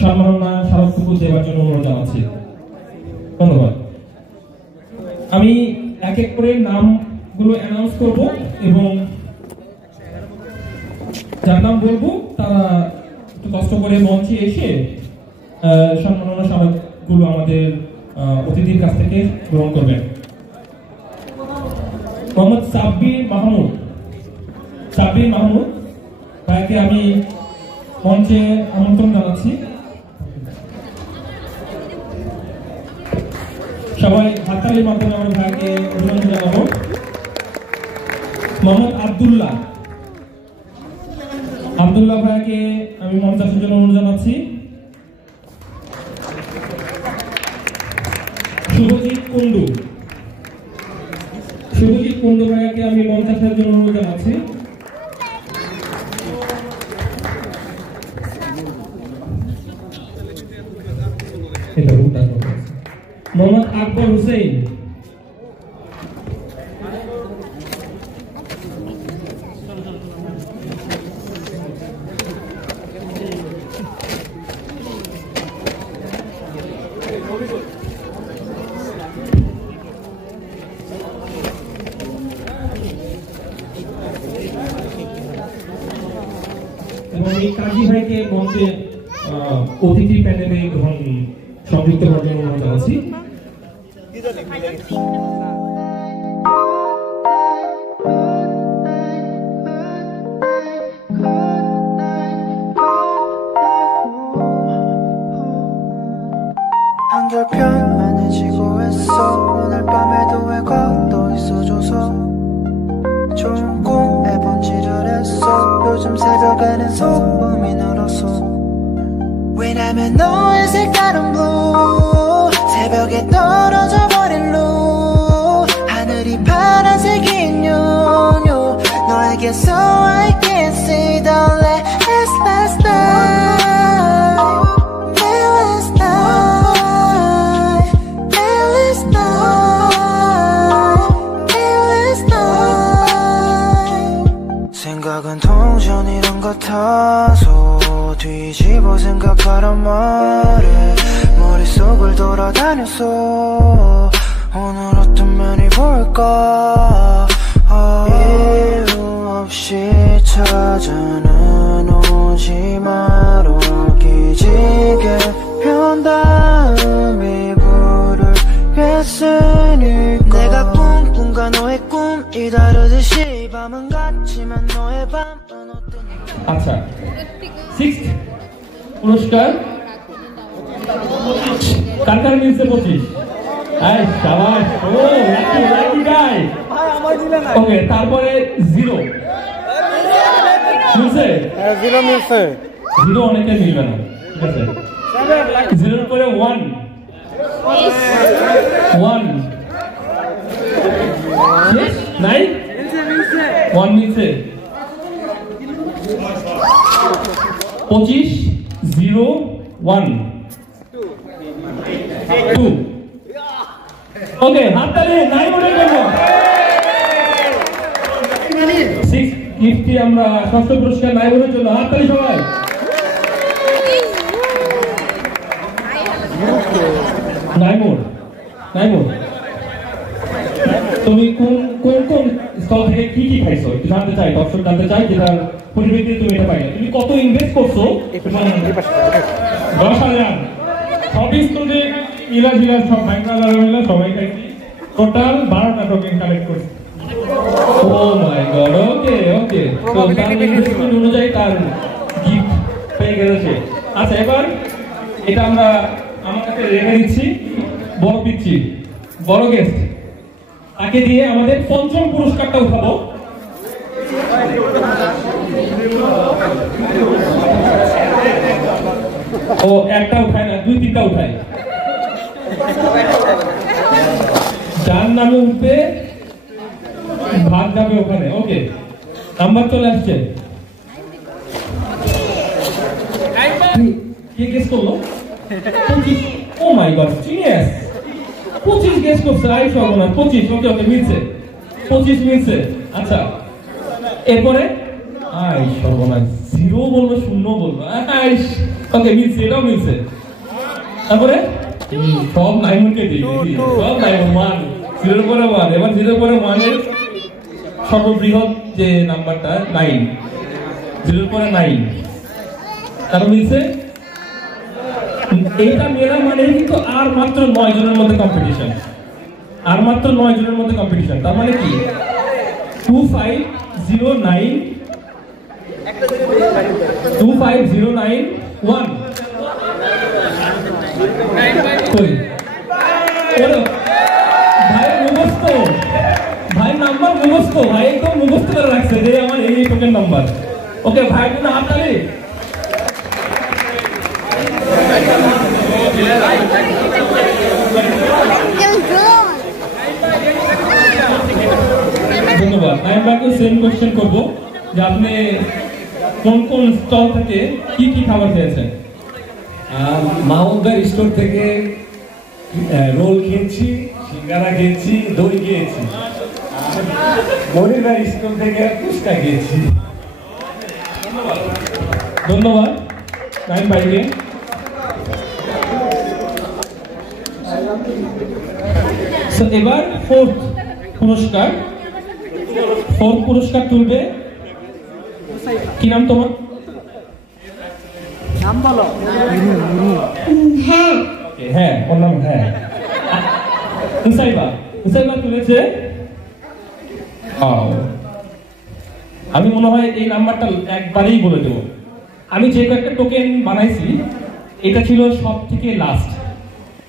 সম্মাননা স্মারকটুকু দেওয়ার জন্য অনুরোধ জানাচ্ছি। ধন্যবাদ। আমি এক এক করে নামগুলো অ্যানাউন্স করব এবং যার নাম বলবো তারা একটু কষ্ট করে মঞ্চে এসে সম্মাননা স্মারকগুলো আমাদের অতিথির কাছ থেকে গ্রহণ করবেন। মোহাম্মদ সাব্বির মাহমুদ ভাইকে আমি মঞ্চে আমন্ত্রণ জানাচ্ছি। সবাই হাততালির মাধ্যমে আমার ভাইকে অভিনন্দন জানাবো। মোহাম্মদ আব্দুল্লাহ ভাইকে আমি মঞ্চে আসার জন্য অনুরোধ জানাচ্ছি। শুভজিৎ কুন্ডু ভাইকে আমি মঞ্চে আসার জন্য অনুরোধ জানাচ্ছি। মোহাম্মদ আকবর হুসেন, এবং এই কাজী ভাইকে মঞ্চে অতিথি প্যানেলে সংযুক্ত করার জন্য অনুরোধ জানাচ্ছি। 한결 편안해지고 했어. 오늘 밤에도 왜가 또 있어줘서 좋은 꿈 해본지를 했어. 요즘 새벽에는 소음이 늘었어. 왜냐면 너의 색다른 blue 새벽에 떨어져 버린 blue 하늘이 파란색인 요요 너에게서 I can see the last night last night last night 생각은 통전이란 같아서 뒤집어 생각하란 말에 머릿속을 돌아다녔어. 오늘 어떤 면이 보일까 이유 없이 찾아는 오지 마로 기지개 편 다음에 부르겠으니까 내가 꿈꾼과 너의 꿈이 다르듯이 밤은 같지만 너의 밤은 어떠니까 আচ্ছা, 6th পুরস্কার কার মিলছে 25। এই শাবাশ, ও লাকি গাই। ওকে, তারপরে 0 মিলছে। হ্যাঁ 0 মিলছে। 0 অনেকে মিলবে না, ঠিক আছে। 0 এর পরে 1 নাই 1 মিলছে। 25 0 1 2 ওকে, হাততালি নাইমুরের জন্য। 6 গিফটটি আমরা ষষ্ঠ পুরস্কার নাইমুরের জন্য, হাততালি সবাই। নাইমুর তুমি কোন স্থল থেকে কি খাইছো একটু জানতে চাই, দর্শক জানতে চাই, যেটার পরিপ্রেক্ষিতে তুমি এটা পাইলে তুমি কত ইনভেস্ট করছো? 10,000 সব স্টুডেন্ট ইলা সব ব্যাংকার সবাই খাইছি, টোটাল 12টা টোকেন কালেক্ট করছি। ও মাই গড, ওকে তো তার ইনভেস্টমেন্ট অনুযায়ী তার গিফট পেয়ে গেছে। আচ্ছা, এবার এটা আমরা আমার কাছে রেখে দিচ্ছি, বড় পিচ্ছি বড় গেস্ট তাকে দিয়ে আমাদের পঞ্চম পুরস্কারটা উঠাবো। ও একটা উঠায় না, 2-3টা উঠায়, যার নামে উঠবে ভাগ যাবে ওখানে। ওকে, নাম্বার চলে আসছে। কে গেস করলো? 25। ও মাই গড, জিনিয়াস। 25 গেস করছে, আই সর্বনা 25। ওকে মিলছে, 25 মিলছে। আচ্ছা, এরপরে আই সর্বনা 0 বললো, 0 বললো, ওকে মিলছে, এটাও মিলছে। তারপরে সব নাইমুনকে দিই, সব নাইমুন 1 0 পরে 1। এবার 0 পরে 1 এর সর্ববৃহৎ যে নাম্বারটা 9, 0 পরে 9 তার মিলছে। এইটা মেলা মানে কিন্তু আর মাত্র 9 জনের মধ্যে কম্পিটিশন, আর মাত্র 9 জনের মধ্যে কম্পিটিশন। তার মানে কি 2509 1 ভাই মুখস্থ, ভাই নাম্বার মুখস্থ, ভাই একদম মুখস্থ করে রাখছে যে আমার এই টোকেন নাম্বার। ওকে ভাইয়ের জন্য হাততালি। ধন্যবাদ। আমি আপনাকে সেম কোশ্চেন করব যে আপনি কোন কোন স্টল থেকে কি কি খাবার খেয়েছেন? মাহমুদার স্টোর থেকে রোল খেয়েছি, সিঙ্গারা খেয়েছি, দই খেয়েছি। মনিরার স্টোর থেকে ফুচকা খেয়েছি। ধন্যবাদ নাইম ভাইকে। এবার ফোর্থ পুরস্কার তুলবে। কি নাম তোমার? নাম বলো। হ্যাঁ, ওর নাম হ্যাঁ হুসাইবা তুলেছে। আমি মনে হয় এই নাম্বারটা একবারেই বলে দেবো। আমি যে কয়েকটা টোকেন বানাইছি এটা ছিল সব থেকে লাস্ট,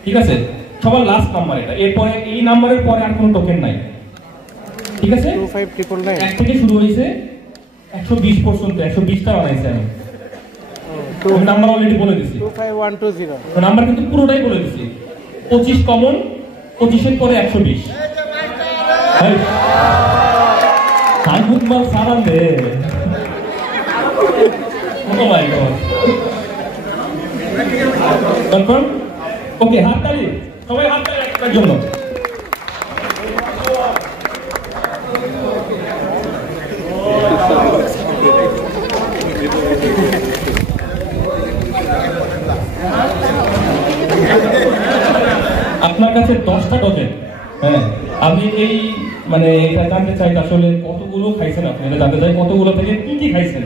ঠিক আছে? সবার লাস্ট নাম্বার এটা। এরপরে এই নাম্বারের পরে আর কোনো টোকেন নাই, ঠিক আছে? 2599 এক থেকে শুরু হয়েছে 120 পর্যন্ত, 120টা বানাইছি আমি। নাম্বার অলরেডি বলে দিছি, 25120 নাম্বার কিন্তু পুরোটাই বলে দিছি। 25 কমন, 25-এর পরে 120। সারান দে। ও মাই গড। কনফার্ম? ওকে, হাততালি সবাই, হাততালি একটার জন্য। আপনার কাছে 10টা টোকেন। হ্যাঁ, আমি এই মানে এটা জানতে চাই আসলে কতগুলো খাইছেন আপনি, এটা জানতে চাই কতগুলো থেকে কি কি খাইছেন।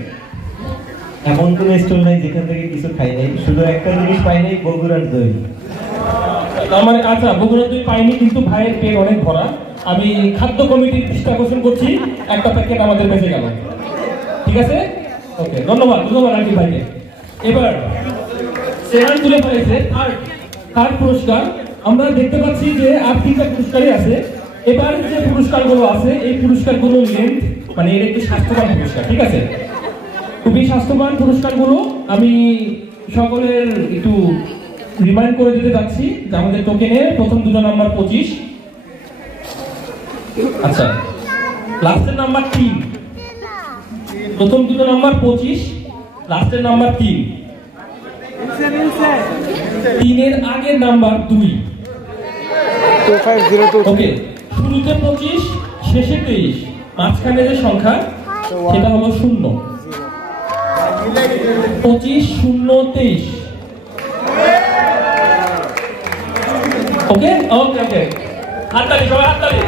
এমন কোন স্টল নাই যেখান থেকে কিছু খাই নাই, শুধু একটা জিনিস পাই নাই, বগুড়ার দই। মানে আচ্ছা, বগুড়ার দই পাইনি, কিন্তু ভাইয়ের পেট অনেক ভরা। আমি খাদ্য কমিটির দৃষ্টি আকর্ষণ করছি, একটা প্যাকেট আমাদের বেঁচে গেল, ঠিক আছে? ওকে, ধন্যবাদ রাকিব ভাইকে। এবার সেহান তুলে ফেলেছে থার্ড পুরস্কার। আমরা দেখতে পাচ্ছি যে আর 3টা পুরস্কারই আছে। এবার যে পুরস্কারগুলো আছে এই পুরস্কারগুলো লেন্থ মানে এর একটু স্বাস্থ্যবান পুরস্কার, ঠিক আছে? খুবই স্বাস্থ্যবান পুরস্কারগুলো আমি সকলের একটু রিমাইন্ড করে দিতে যাচ্ছি যে আমাদের টোকেনের প্রথম দুটো নাম্বার 25, আচ্ছা লাস্টের নাম্বার 3, প্রথম দুটো নাম্বার 25, লাস্টের নাম্বার 3, 3-এর আগের নাম্বার 2। 2502 ওকে, শুরুতে 25, শেষে 23, মাঝখানে যে সংখ্যা সেটা হলো 0। 25 0 23। ওকে ওকে ওকে, হাততালি সবাই, হাততালি।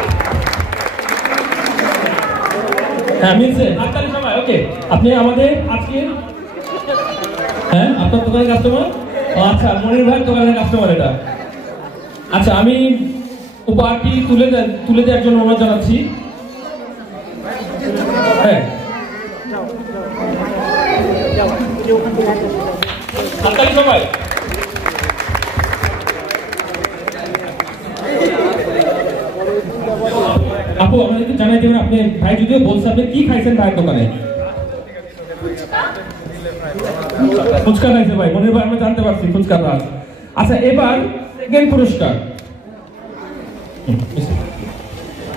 হ্যাঁ, মিলছে, হাততালি সবাই। ওকে, আপনি আমাদের আজকে হ্যাঁ আপনার দোকানের কাস্টমার? আচ্ছা, মনির ভাই দোকানের কাস্টমার এটা। আচ্ছা, আমি উপহারটি তুলে দেওয়ার জন্য অনুরোধ জানাচ্ছি। হ্যাঁ, হাততালি সবাই। আপু, আমাদেরকে জানাই দেবেন আপনি, ভাই যদিও বলছে আপনি কি খাইছেন ভাইয়ের দোকানে? ফুচকা খাইছে ভাই, মনির ভাই আমরা জানতে পারছি ফুচকা রাজ। আচ্ছা, এবার সেকেন্ড পুরস্কার,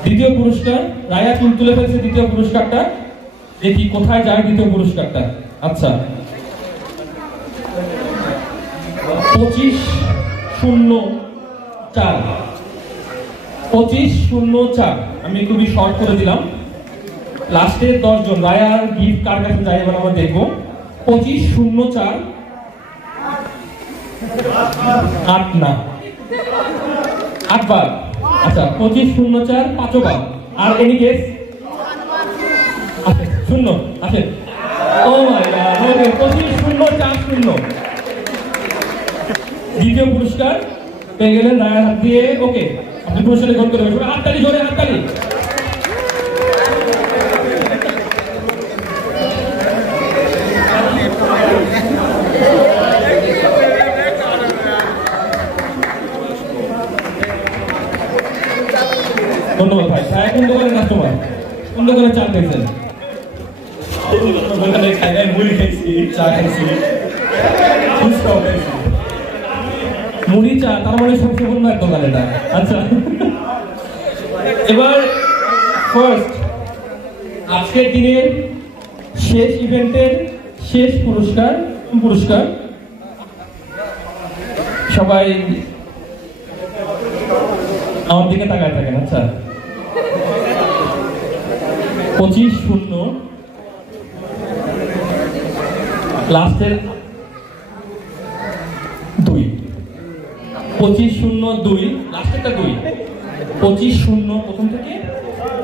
দ্বিতীয় পুরস্কার রায়া তুলে ফেলছে। দ্বিতীয় পুরস্কারটা দেখি কোথায় যায় দ্বিতীয় পুরস্কারটা। আচ্ছা, 2504, 2504। আমি খুবই শর্ট করে দিলাম। লাস্টের 10 জন রায়ার গিফট কার কাছে যায় এবার আমরা দেখবো। 2504 8 না 8 বার। আচ্ছা, 2504 5 বার। আর এনি গেস? আচ্ছা, 0 আছে। ও মাই গড, ওকে, 25040। দ্বিতীয় পুরস্কার পেয়ে গেলেন রায়ার হাত দিয়ে। ওকে, আপনি পুরস্কার গ্রহণ করবেন। সবাই হাততালি, জোরে হাততালি। ধন্যবাদ ভাই। ভাই কোন দোকানের কাস্টমার? কোন দোকানে চা খেয়েছেন? ওখানে খাই নাই, মুড়ি খাইছি, চা খাইছি, ফুচকাও খাইছি। মুড়ি চা তার মানে সম্পূর্ণ এক দোকান এটা। আচ্ছা, এবার ফার্স্ট আজকের দিনের শেষ ইভেন্টের শেষ পুরস্কার সবাই আমার দিকে তাকায় থাকেন। আচ্ছা, 25-0 লাস্টের 2, 25-0-2 লাস্টেরটা 2, 25-0 প্রথম থেকে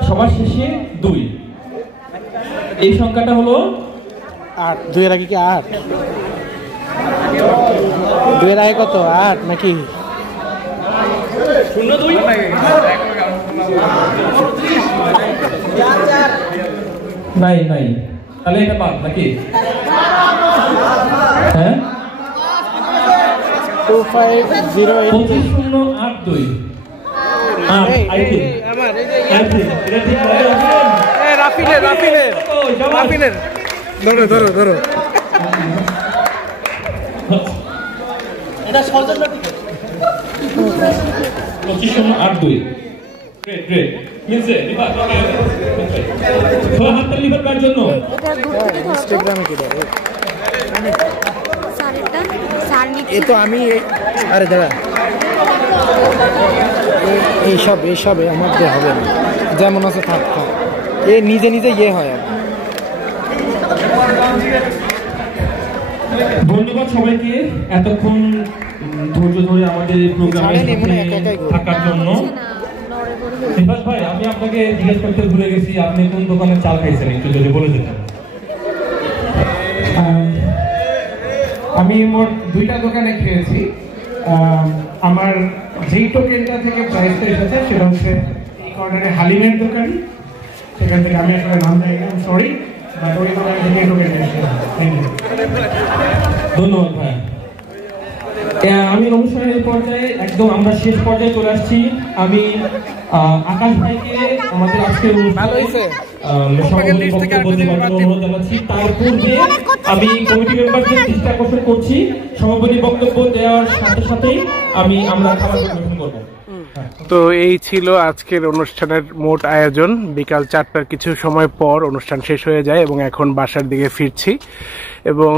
সবার শেষে 2। এই সংখ্যাটা হলো 8। 2 এর আগে কি 8? 2 এর আগে কত? 8 নাকি 0-2? নাই তাহলে এটা বাদ নাকি? হ্যাঁ, 2508 25-0-8-2। রাফিনের ধরো এটা সজল না ঠিক 25-0-8-2। গ্রেট মিলছে লিভার হাতটা লিভার কার জন্য ইনস্টাগ্রামে কি দেয় স্যারটা স্যার নিচে এই তো আমি আরে দাঁড়া এইসব আমার দিয়ে হবে না, যেমন আছে থাক এ নিজে ইয়ে হয়। ধন্যবাদ সবাইকে এতক্ষণ ধৈর্য ধরে আমাদের প্রোগ্রামে থাকার জন্য। বিভাস ভাই, আমি আপনাকে জিজ্ঞেস করতে ভুলে গেছি, আপনি কোন দোকানে চাল খাইছেন একটু যদি বলে দিতেন। আমি মোট 2টা দোকানে খেয়েছি। আমার যেই টোকেনটা থেকে প্রাইসটা এসেছে সেটা হচ্ছে এই কর্নারে হালিমের দোকান, সেখান থেকে আমি আসলে নাম জানি না, সরি, বাট ওই দোকান থেকে টোকেনটা এসেছে। থ্যাংক ইউ, ধন্যবাদ ভাই। আমি অনুষ্ঠানের পর্যায়ে একদম আমরা শেষ পর্যায়ে চলে আসছি। আমি আকাশ ভাইকে আমাদের আজকের অনুরোধ জানাচ্ছি। তার পূর্বে আমি কমিটি মেম্বারদের দৃষ্টি আকর্ষণ করছি, সমাপনী বক্তব্য দেওয়ার সাথে সাথেই আমরা খাবার পরিবেশন করবো। তো এই ছিল আজকের অনুষ্ঠানের মোট আয়োজন। বিকাল 4টার কিছু সময় পর অনুষ্ঠান শেষ হয়ে যায় এবং এখন বাসার দিকে ফিরছি এবং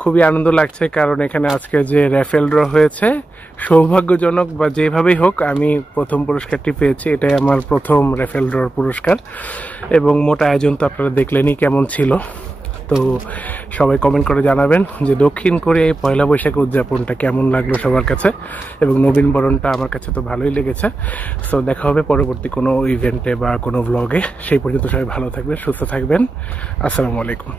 খুবই আনন্দ লাগছে, কারণ এখানে আজকে যে র্যাফেল ড্র হয়েছে, সৌভাগ্যজনক বা যেভাবেই হোক আমি প্রথম পুরস্কারটি পেয়েছি। এটাই আমার প্রথম র্যাফেল ড্রর পুরস্কার এবং মোট আয়োজন তো আপনারা দেখলেনই কেমন ছিল। তো সবাই কমেন্ট করে জানাবেন যে দক্ষিণ কোরিয়ায় পয়লা বৈশাখ উদযাপনটা কেমন লাগলো সবার কাছে, এবং নবীন বরণটা আমার কাছে তো ভালোই লেগেছে। সো দেখা হবে পরবর্তী কোনো ইভেন্টে বা কোনো ব্লগে। সেই পর্যন্ত সবাই ভালো থাকবেন, সুস্থ থাকবেন। আসসালামু আলাইকুম।